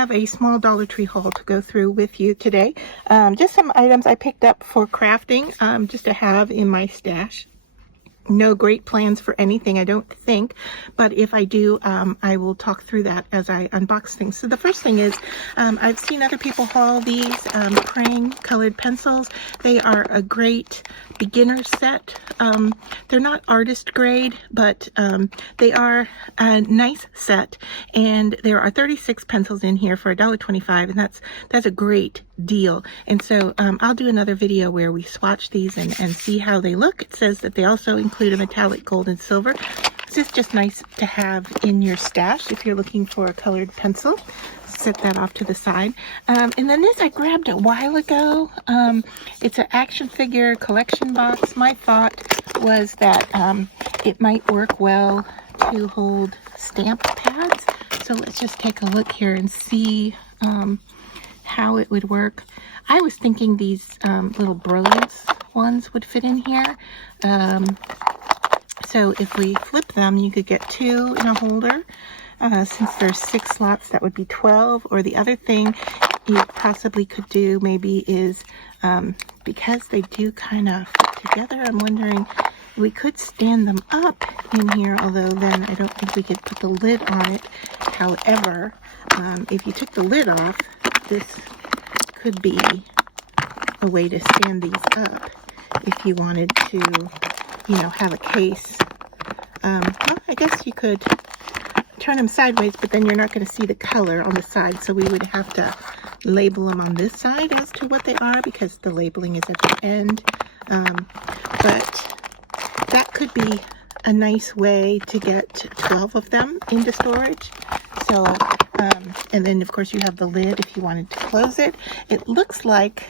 have a small Dollar Tree haul to go through with you today. Just some items I picked up for crafting, just to have in my stash. No great plans for anything, I don't think, but if I do, I will talk through that as I unbox things. So the first thing is, I've seen other people haul these Prang colored pencils. They are a great beginner set. They're not artist grade, but they are a nice set, and there are 36 pencils in here for $1.25, and that's a great deal. And so I'll do another video where we swatch these and see how they look. It says that they also include a metallic gold and silver. This is just nice to have in your stash if you're looking for a colored pencil. Set that off to the side. And then this I grabbed a while ago. It's an action figure collection box. My thought was that it might work well to hold stamp pads. So let's just take a look here and see how it would work. I was thinking these little Brilliance ones would fit in here. So if we flip them, you could get 2 in a holder. Since there's 6 slots, that would be 12. Or the other thing you possibly could do maybe is, because they do kind of fit together, I'm wondering, we could stand them up in here, although then I don't think we could put the lid on it. However, if you took the lid off, this could be a way to stand these up if you wanted to, you know, have a case. Well, I guess you could turn them sideways, but then you're not going to see the color on the side, so we would have to label them on this side as to what they are, because the labeling is at the end. But that could be a nice way to get 12 of them into storage. So and then of course you have the lid if you wanted to close it. It looks like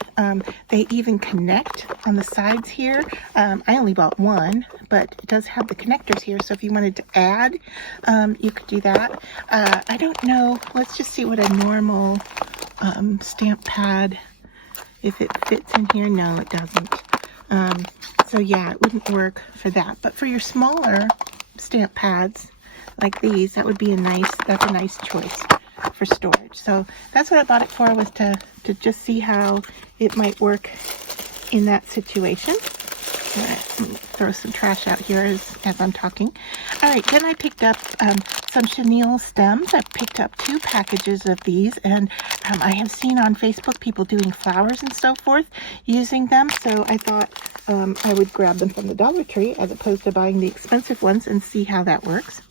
they even connect on the sides here. I only bought one, but it does have the connectors here, so if you wanted to add, you could do that. I don't know, let's just see what a normal stamp pad, if it fits in here. No, it doesn't. So yeah, it wouldn't work for that, but for your smaller stamp pads like these, that would be that's a nice choice for storage. So that's what I bought it for, was to just see how it might work in that situation. Throw some trash out here as I'm talking. All right, then I picked up some chenille stems. I picked up 2 packages of these, and I have seen on Facebook people doing flowers and so forth using them, so I thought I would grab them from the Dollar Tree as opposed to buying the expensive ones and see how that works.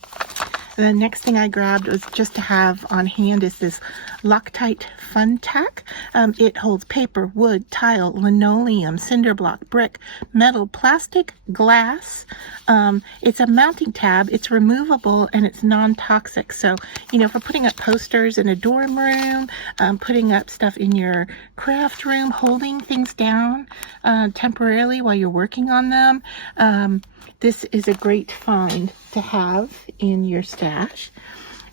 The next thing I grabbed was just to have on hand is this Loctite Fun Tack. It holds paper, wood, tile, linoleum, cinder block, brick, metal, plastic, glass. It's a mounting tab. It's removable and it's non-toxic. So, you know, for putting up posters in a dorm room, putting up stuff in your craft room, holding things down temporarily while you're working on them, this is a great find to have in your stash.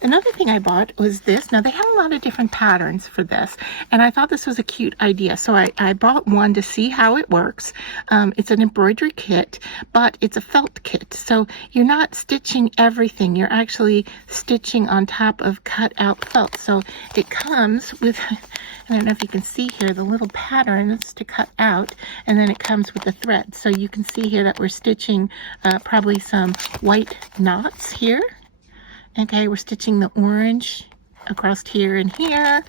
Another thing I bought was this. Now, they have a lot of different patterns for this, and I thought this was a cute idea. So I bought one to see how it works. It's an embroidery kit, but it's a felt kit. So you're not stitching everything. You're actually stitching on top of cut out felt. So it comes with, I don't know if you can see here, the little patterns to cut out, and then it comes with the thread. So you can see here that we're stitching probably some white knots here. Okay, we're stitching the orange across here and here,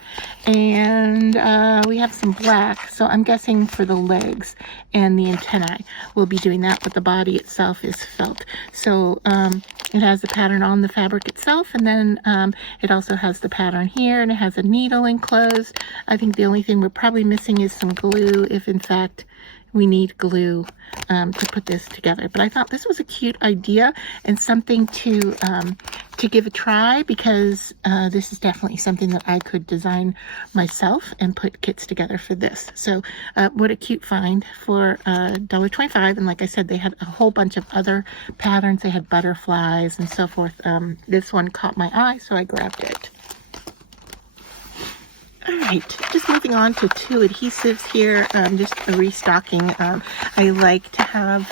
and we have some black, so I'm guessing for the legs and the antennae we'll be doing that, but the body itself is felt. So it has the pattern on the fabric itself, and then it also has the pattern here, and it has a needle enclosed. I think the only thing we're probably missing is some glue, if in fact we need glue to put this together. But I thought this was a cute idea and something to give a try, because this is definitely something that I could design myself and put kits together for this. So what a cute find for $1.25. And like I said, they had a whole bunch of other patterns. They had butterflies and so forth. This one caught my eye, so I grabbed it. All right, just moving on to 2 adhesives here, just restocking. I like to have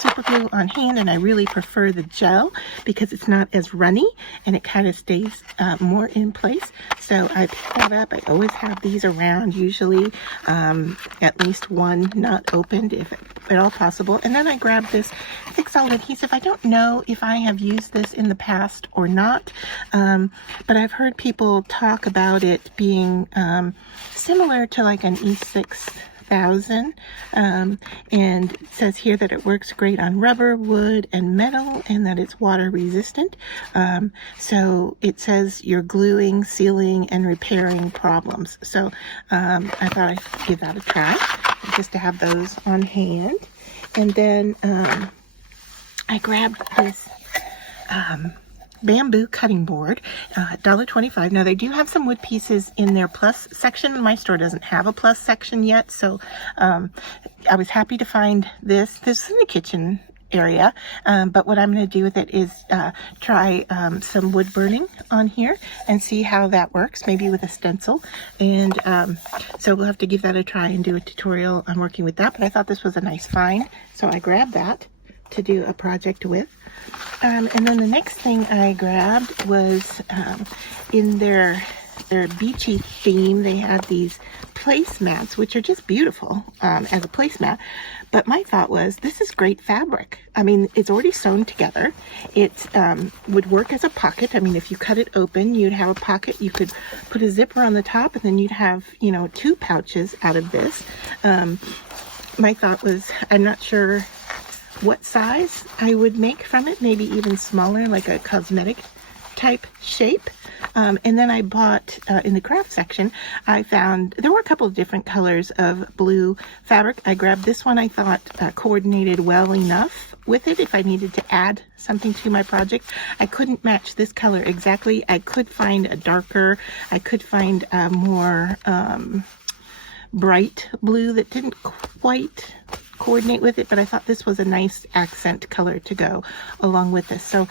super glue on hand, and I really prefer the gel because it's not as runny and it kind of stays more in place. So I picked that up. I always have these around, usually at least one not opened if at all possible. And then I grabbed this thick solid adhesive. I don't know if I have used this in the past or not, but I've heard people talk about it being similar to like an E6000, and it says here that it works great on rubber, wood, and metal, and that it's water resistant. So it says you're gluing, sealing, and repairing problems. So I thought I'd give that a try, just to have those on hand. And then I grabbed this bamboo cutting board, $1.25. Now they do have some wood pieces in their plus section. My store doesn't have a plus section yet, so I was happy to find this. This is in the kitchen area, but what I'm going to do with it is try some wood burning on here and see how that works, maybe with a stencil. And so we'll have to give that a try and do a tutorial on working with that. But I thought this was a nice find, so I grabbed that to do a project with. And then the next thing I grabbed was in their beachy theme, they had these placemats, which are just beautiful as a placemat. But my thought was, this is great fabric. I mean, it's already sewn together. It would work as a pocket. I mean, if you cut it open, you'd have a pocket. You could put a zipper on the top, and then you'd have, you know, 2 pouches out of this. My thought was, I'm not sure what size I would make from it, maybe even smaller, like a cosmetic type shape. And then I bought, in the craft section, I found, there were a couple of different colors of blue fabric. I grabbed this one. I thought coordinated well enough with it if I needed to add something to my project. I couldn't match this color exactly. I could find a darker, I could find a more bright blue that didn't quite coordinate with it, but I thought this was a nice accent color to go along with this. So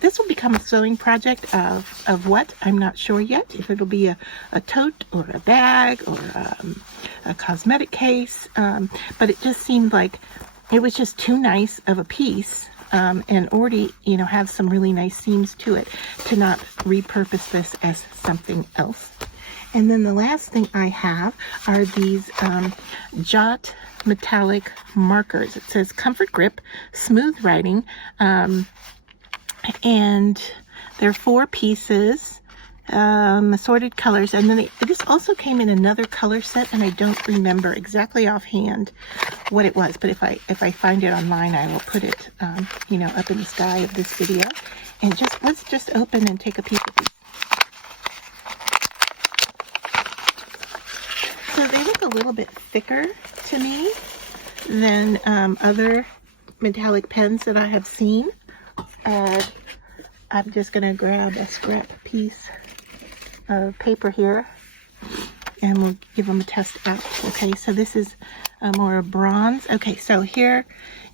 this will become a sewing project of what? I'm not sure yet. If it'll be a tote or a bag or a cosmetic case, but it just seemed like it was just too nice of a piece, and already, you know, have some really nice seams to it to not repurpose this as something else. And then the last thing I have are these Jot metallic markers. It says Comfort Grip, Smooth Writing, and they're 4 pieces, assorted colors. And then this also came in another color set, and I don't remember exactly offhand what it was. But if I find it online, I will put it, you know, up in the sky of this video. And let's just open and take a peek at these. So they look a little bit thicker to me than other metallic pens that I have seen. I'm just going to grab a scrap piece of paper here and we'll give them a test out. Okay, so this is more bronze. Okay, so here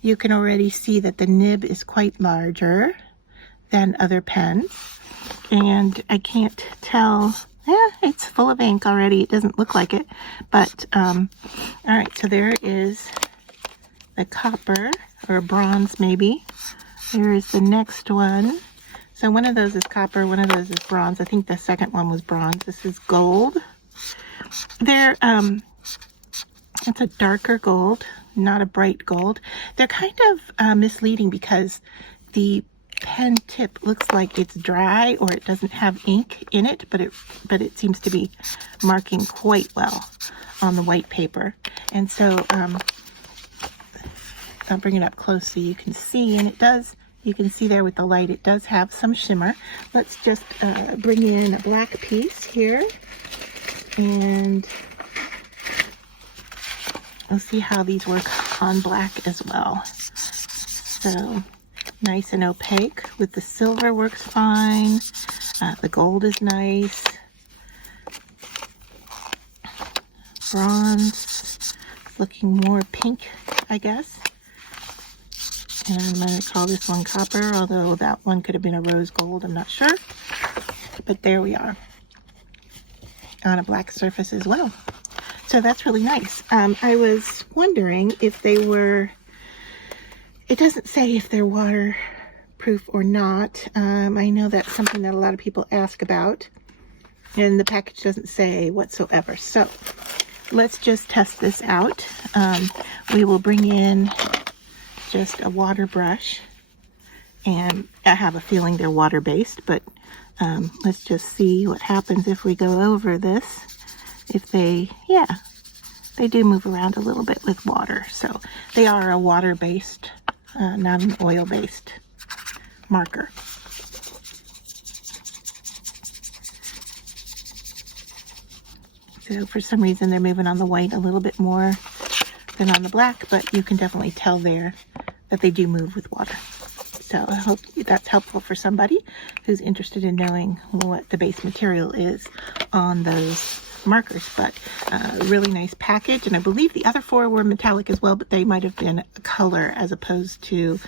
you can already see that the nib is quite larger than other pens. And I can't tell. Yeah, it's full of ink already. It doesn't look like it, but all right, so there is the copper or bronze maybe. There is the next one. So one of those is copper, one of those is bronze. I think the second one was bronze. This is gold. They're it's a darker gold, not a bright gold. They're kind of misleading because the pen tip looks like it's dry or it doesn't have ink in it, but it seems to be marking quite well on the white paper. And so I'll bring it up close so you can see, and it does, you can see there with the light, it does have some shimmer. Let's just bring in a black piece here, and we'll see how these work on black as well. So nice and opaque with the silver works fine. The gold is nice. Bronze, looking more pink, I guess. And I'm going to call this one copper, although that one could have been a rose gold, I'm not sure. But there we are. on a black surface as well. So that's really nice. I was wondering if they were, it doesn't say if they're waterproof or not. I know that's something that a lot of people ask about, and the package doesn't say whatsoever. So let's just test this out. We will bring in just a water brush, and I have a feeling they're water-based, but let's just see what happens if we go over this. If they, yeah, they do move around a little bit with water. So they are a water-based, not an oil-based marker. So for some reason they're moving on the white a little bit more than on the black, but you can definitely tell there that they do move with water. So I hope that's helpful for somebody who's interested in knowing what the base material is on those markers. But really nice package, and I believe the other 4 were metallic as well, but they might have been color as opposed to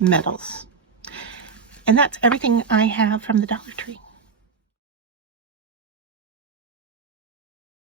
metals. And that's everything I have from the Dollar Tree.